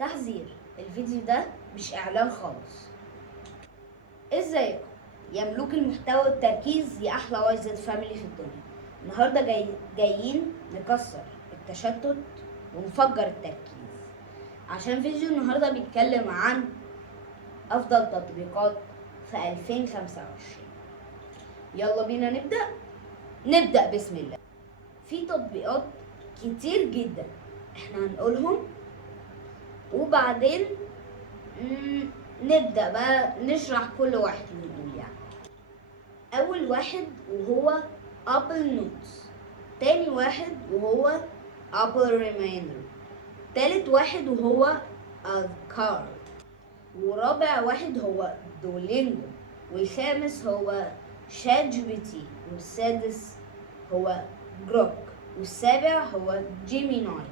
تحذير: الفيديو ده مش اعلان خالص. ازيكم يا ملوك المحتوى والتركيز يا احلى وايزد فاميلي في الدنيا. النهارده جايين نكسر التشتت ونفجر التركيز، عشان فيديو النهارده بيتكلم عن افضل تطبيقات في 2025. يلا بينا نبدأ بسم الله. في تطبيقات كتير جدا احنا هنقولهم، وبعدين نبدأ بقى نشرح كل واحد ونقول يعني. أول واحد وهو أبل نوتس، تاني واحد وهو أبل ريمايندر، تالت واحد وهو أذكار، ورابع واحد هو دولينجو، والخامس هو شات جي بي تي، والسادس هو جروك، والسابع هو جيميناي،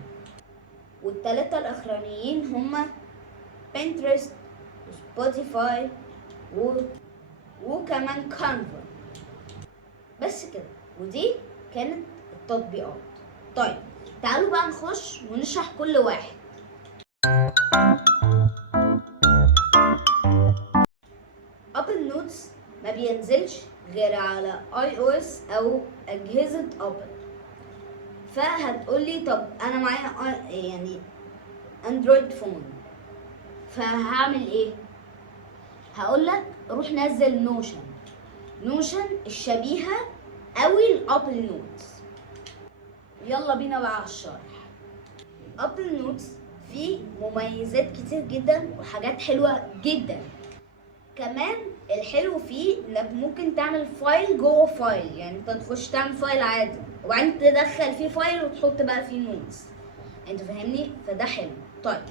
والتلاتة الأخرانيين هما بنترست وسبوتيفاي وكمان كانفا. بس كده، ودي كانت التطبيقات. طيب تعالوا بقى نخش ونشرح كل واحد. ابل نوتس ما بينزلش غير على اي او اس او اجهزه ابل. فهتقولي طب انا معايا يعني اندرويد فون، فهعمل ايه؟ هقولك روح نزل نوشن الشبيهه قوي لابل نوتس. يلا بينا بقى على الشرح. ابل نوتس فيه مميزات كتير جدا وحاجات حلوه جدا. كمان الحلو فيه انك ممكن تعمل فايل جوه فايل، يعني انت تخش تعمل فايل عادي وبعدين تدخل فيه فايل وتحط بقى فيه نوتس، انت فاهمني؟ فده حلو. طيب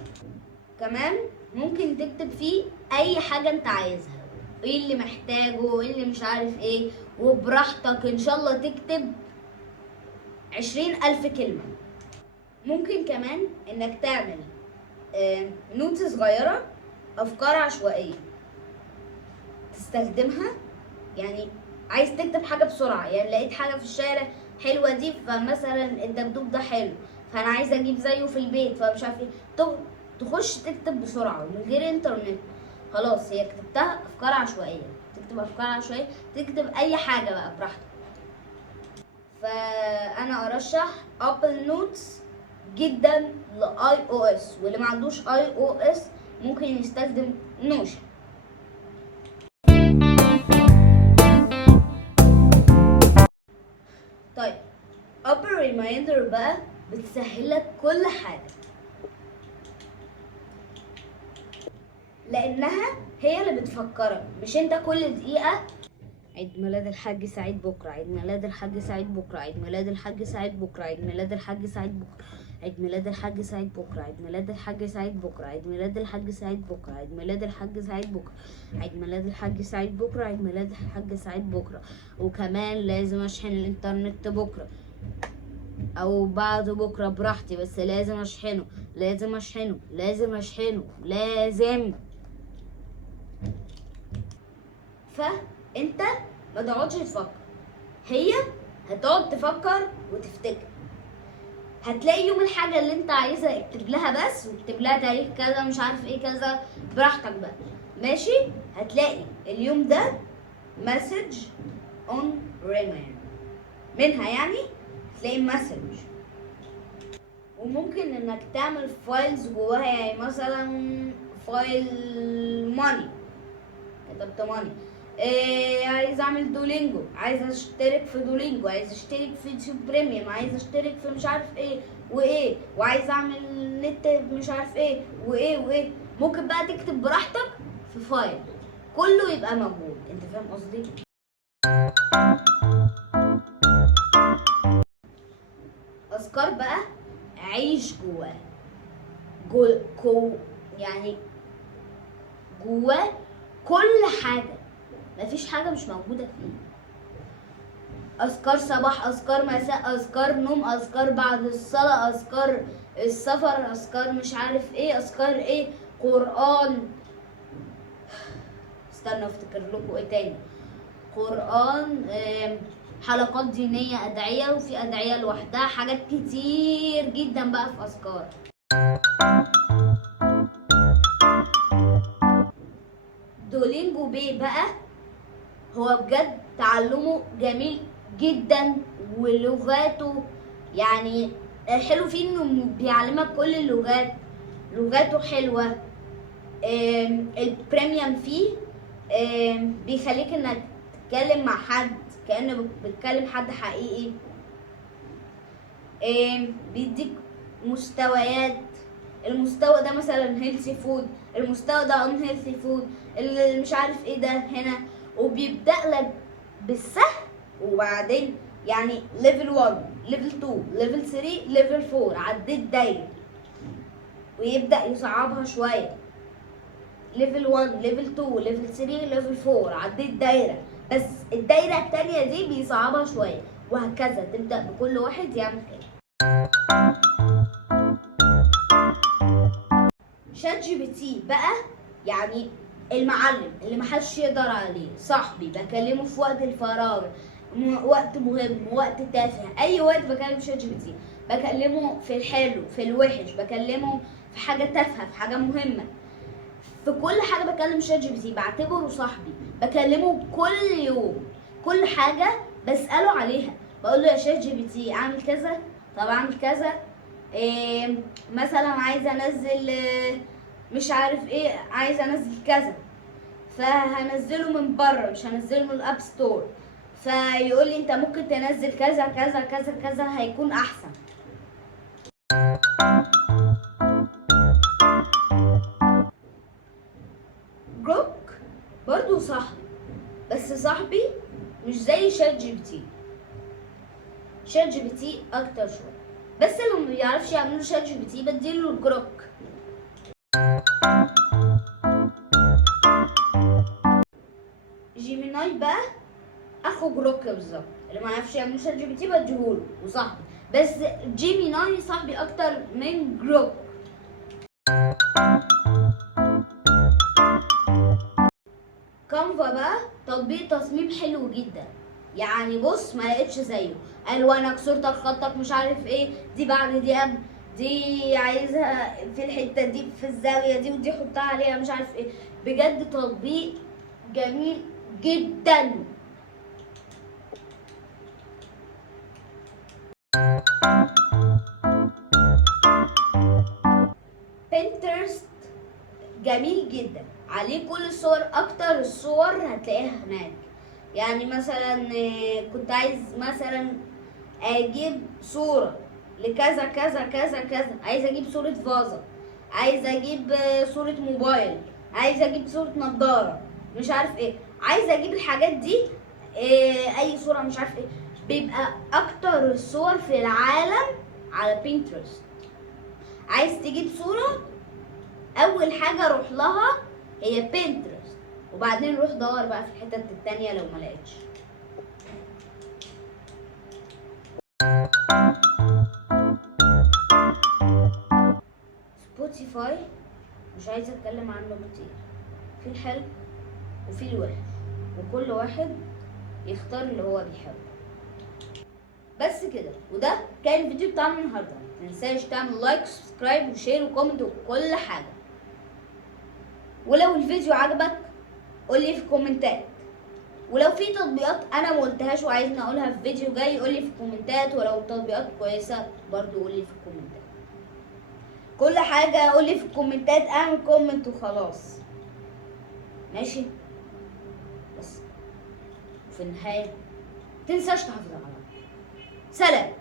كمان ممكن تكتب فيه اي حاجه انت عايزها، ايه اللي محتاجه وايه اللي مش عارف ايه، وبراحتك ان شاء الله تكتب 20,000 كلمه. ممكن كمان انك تعمل نوتس صغيره، افكار عشوائيه تستخدمها. يعني عايز تكتب حاجه بسرعه، يعني لقيت حاجه في الشارع حلوه دي، فمثلا الدبدوب ده حلو فانا عايزه اجيب زيه في البيت، فمش عارف ايه، تخش تكتب بسرعه ومن غير انترنت. خلاص هي كتبتها افكار عشوائيه، تكتب افكار عشوائيه، تكتب اي حاجه بقى براحتك. فانا ارشح ابل نوتس جدا لاي او اس، واللي ما عندوش اي او اس ممكن يستخدم نوشن. طيب ابل ريمايندر بقى بتسهلك كل حاجه، لانها هي اللي بتفكرك، مش انت كل دقيقه عيد ميلاد الحاج سعيد بكره، عيد ميلاد الحاج سعيد بكره، عيد ميلاد الحاج سعيد بكره، عيد ميلاد الحاج سعيد بكره، عيد ميلاد الحاج سعيد بكره، عيد ميلاد الحاج سعيد بكره، عيد ميلاد الحاج سعيد بكره، عيد ميلاد الحاج سعيد بكره، عيد ميلاد الحاج سعيد بكره، عيد ميلاد الحاج سعيد بكره. وكمان لازم اشحن الانترنت بكره او بعد بكره براحتي، بس لازم اشحنه لازم اشحنه لازم اشحنه لازم. فانت ما تقعدش تفكر، هي هتقعد تفكر وتفتكر. هتلاقي يوم الحاجة اللي انت عايزها اكتب لها بس، واكتب لها تاريخ كذا مش عارف ايه كذا براحتك بقى، ماشي؟ هتلاقي اليوم ده مسج اون ريمايند منها، يعني تلاقي مسج. وممكن انك تعمل فايلز جواها، يعني مثلا فايل ماني، كتبت ماني، عايز اعمل دولينجو، عايز اشترك في دولينجو، عايز اشترك في يوتيوب بريميوم، عايز اشترك في مش عارف ايه وايه، وعايز اعمل نت مش عارف ايه وايه. ممكن بقى تكتب براحتك في فايل كله يبقى موجود، انت فاهم قصدي؟ اذكار بقى عيش جواه، يعني جواه كل حاجه، مفيش حاجه مش موجوده فيه. اذكار صباح، اذكار مساء، اذكار نوم، اذكار بعد الصلاه، اذكار السفر، اذكار مش عارف ايه، اذكار ايه، قران. استنى افتكر لكم ايه تاني. قران، حلقات دينيه، ادعيه، وفي ادعيه لوحدها، حاجات كتير جدا بقى في اذكار. الفو بي بقى هو بجد تعلمه جميل جدا، ولغاته يعني الحلو فيه انه بيعلمك كل اللغات، لغاته حلوة. البريميوم فيه بيخليك انك تتكلم مع حد كأنه بتكلم حد حقيقي. بيديك مستويات، المستوى ده مثلا هيلثي فود، المستوى ده ان هيلثي فود، اللي مش عارف ايه ده هنا، وبيبدأ لك بالسهل، وبعدين يعني ليفل 1 ليفل 2 ليفل 3 ليفل 4 عديت دايرة، ويبدأ يصعبها شوية، ليفل 1 ليفل 2 ليفل 3 ليفل 4 عديت دايرة، بس الدايرة التانية دي بيصعبها شوية، وهكذا تبدأ بكل واحد يعمل كده. شات جي بي تي بقى يعني المعلم اللي محدش يقدر عليه، صاحبي بكلمه في وقت الفراغ، وقت مهم، وقت تافه، اي وقت بكلم شات جي بي تي، بكلمه في الحلو في الوحش، بكلمه في حاجه تافهه في حاجه مهمه، في كل حاجه بكلم شات جي بي تي، بعتبره صاحبي، بكلمه كل يوم، كل حاجه بساله عليها، بقول له يا شات جي بي تي اعمل كذا، طب اعمل كذا، مثلا عايزه انزل مش عارف ايه، عايزه انزل كذا، فهنزله من بره مش هنزله من الاب ستور، فيقول لي انت ممكن تنزل كذا كذا كذا كذا هيكون احسن. جروك برضو صاحبي، بس صاحبي مش زي شات جي بي تي، شات جي بي تي اكتر شويه، بس اللي ما بيعرفش يعمله شات جي بي تي بديله الجروك. جيميناي بقى اخو جروك بالظبط، اللي ما يعرفش يعمل شات جي بي تي بديهوله وصاحبي، بس جيميناي صاحبي اكتر من جروك. كانفا بقى تطبيق تصميم حلو جدا، يعني بص ما لقيتش زيه، الوانك صورتك خطك مش عارف ايه، دي بعد دي قبل دي، عايزها في الحته دي في الزاويه دي، ودي حطها عليها مش عارف ايه، بجد تطبيق جميل جدا. بنترست جميل جدا، عليه كل الصور، اكتر الصور هتلاقيها هناك، يعني مثلا كنت عايز مثلا اجيب صورة لكذا كذا كذا كذا، عايز اجيب صورة فازة، عايز اجيب صورة موبايل، عايز اجيب صورة نظارة مش عارف ايه، عايز اجيب الحاجات دي، اي صورة مش عارف ايه، بيبقى اكتر الصور في العالم على بينترست. عايز تجيب صورة اول حاجة روح لها هي بينترست، وبعدين روح دور بقى في الحتت التانية لو ما لقيتش. سبوتيفاي مش عايزه اتكلم عنه كتير، في الحلو وفي الوحش، وكل واحد يختار اللي هو بيحبه. بس كده، وده كان الفيديو بتاعنا النهارده، متنساش تعمل لايك وسبسكرايب وشير وكومنت وكل حاجه، ولو الفيديو عجبك قولي في الكومنتات، ولو في تطبيقات انا ما قلتهاش وعايزني اقولها في فيديو جاي قولي في الكومنتات، ولو تطبيقات كويسه برضو قولي في الكومنتات، كل حاجه قولي في الكومنتات، اعمل كومنت وخلاص ماشي. بس في النهايه متنساش تحافظ على نفسك. سلام.